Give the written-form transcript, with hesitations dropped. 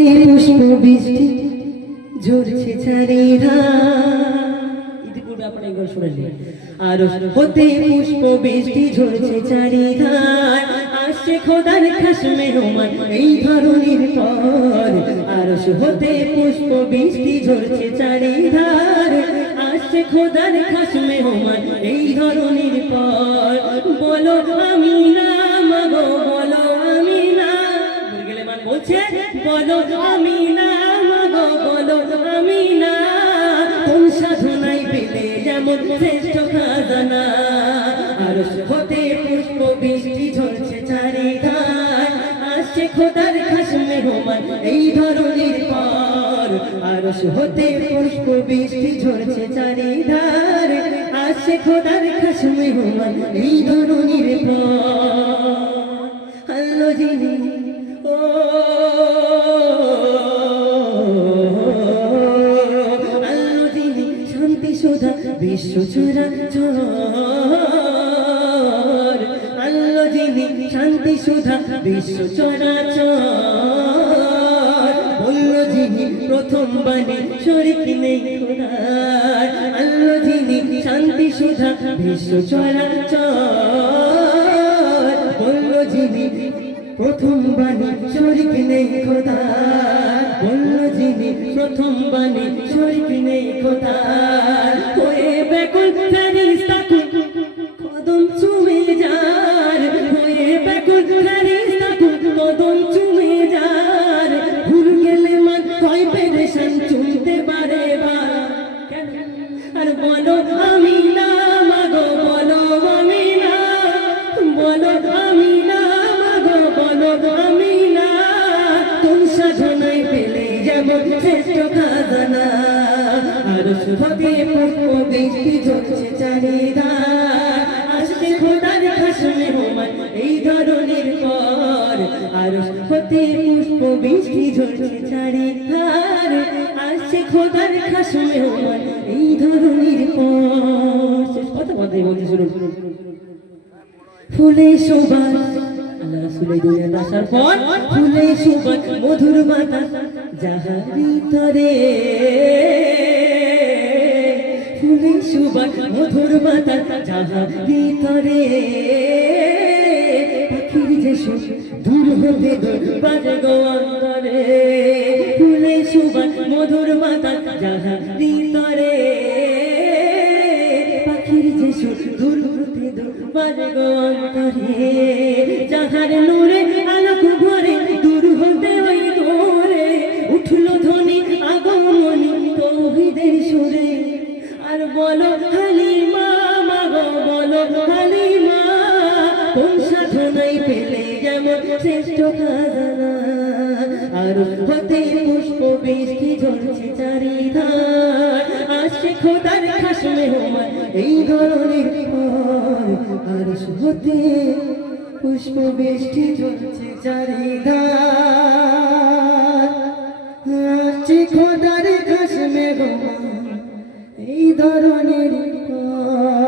হতে পুষ্প বৃষ্টি ঝরছে চারিধার। ইতিপূর্বে আপনারা একবার শুনেছেন। আর হতে পুষ্প বৃষ্টি ঝরছে চারিধার, আসছে খোদার খাস মেহমান এই ধরনের পর। আর হতে পুষ্প বৃষ্টি ঝরছে চারিধার, আসছে খোদার খাস মেহমান এই ধরনের পর। বলো আমি না মাগো, বলো আমি না, বলছে বলো আমি না মাগো, বলো আমি না। কোন সাধনায় পেলে যেমন শ্রেষ্ঠ খাজানা। আর হতে পুষ্প বৃষ্টি ঝরছে চারিধার, আসছে খোদার খাস মেহমান এই ধরনের পর। আর হতে পুষ্প বৃষ্টি ঝরছে চারিধার, আসছে খোদার খাস মেহমান এই ধরনের পর। আল্লাহ যিনি আল্লাহ যিনি শান্তি সুধা বিশ্ব চরাচর। আল্লাহ যিনি শান্তি সুধা বিশ্ব চরাচর। বলল যিনি প্রথম বাণী শরীক নেই খোদার। আল্লাহ যিনি শান্তি সুধা বিশ্ব চরাচর। বলল যিনি প্রথম বাণী শরীক নেই খোদার। বলল যিনি প্রথম বাণী শরীক নেই খোদার। হয়ে ব্যাকুল ফেরেশতা কদম চুমে যার, হয়ে ব্যাকুল ফেরেশতা কদম চুমে যার। ভুল গেলে মান হয় পেরেশান চুমতে বারে বার। আর বলো আমি না মাগো, বলো আমি না, বলো আমি না মাগো, বলো আমি না। কোন সাধনায় পেলে যেমন শ্রেষ্ঠ খাজানা। আর হতে পুষ্প বৃষ্টি ঝরছে চারিধার, আসছে খোদার খাস মেহমান এই ধরনের পর। আর হতে পুষ্প বৃষ্টি ঝরছে চারিধার, আসছে খোদার খাস মেহমান এই ধরনের পর। কত কথাই বলতে শুনুন। ফুলে সুবাস আল্লাহ রাসূলের দুনিয়াতে আসার পর, ফুলে সুবাস মধুর বাতাস যাহার ভিতরে। ফুলে সুবাস মধুর বাতাস যাহার ভিতরে। পাখির যে সুর দূর হতে দূর বাজে গো অন্তরে। ফুলে সুবাস মধুর বাতাস যাহার ভিতরে। পাখির যে সুর দূর হতে দূর বাজে গো অন্তরে। যাহার নূরে আলোক ভরে দূর হতে ওই দূরে। উঠলো ধ্বনি আগমনী তৌহিদের সুরে। আর বলো হালিমা মাগো, বলো হালিমা। কোন সাধনায় পেলে যেমন শ্রেষ্ঠ খাজানা। আর হতে পুষ্প বৃষ্টি ঝরছে চারিধার, আসছে খোদার খাস মেহমান এই ধরনের পর। আর হতে পুষ্প বৃষ্টি ঝরছে চারিধার, আসছে খোদার খাস মেহমান এই ধরনের পর।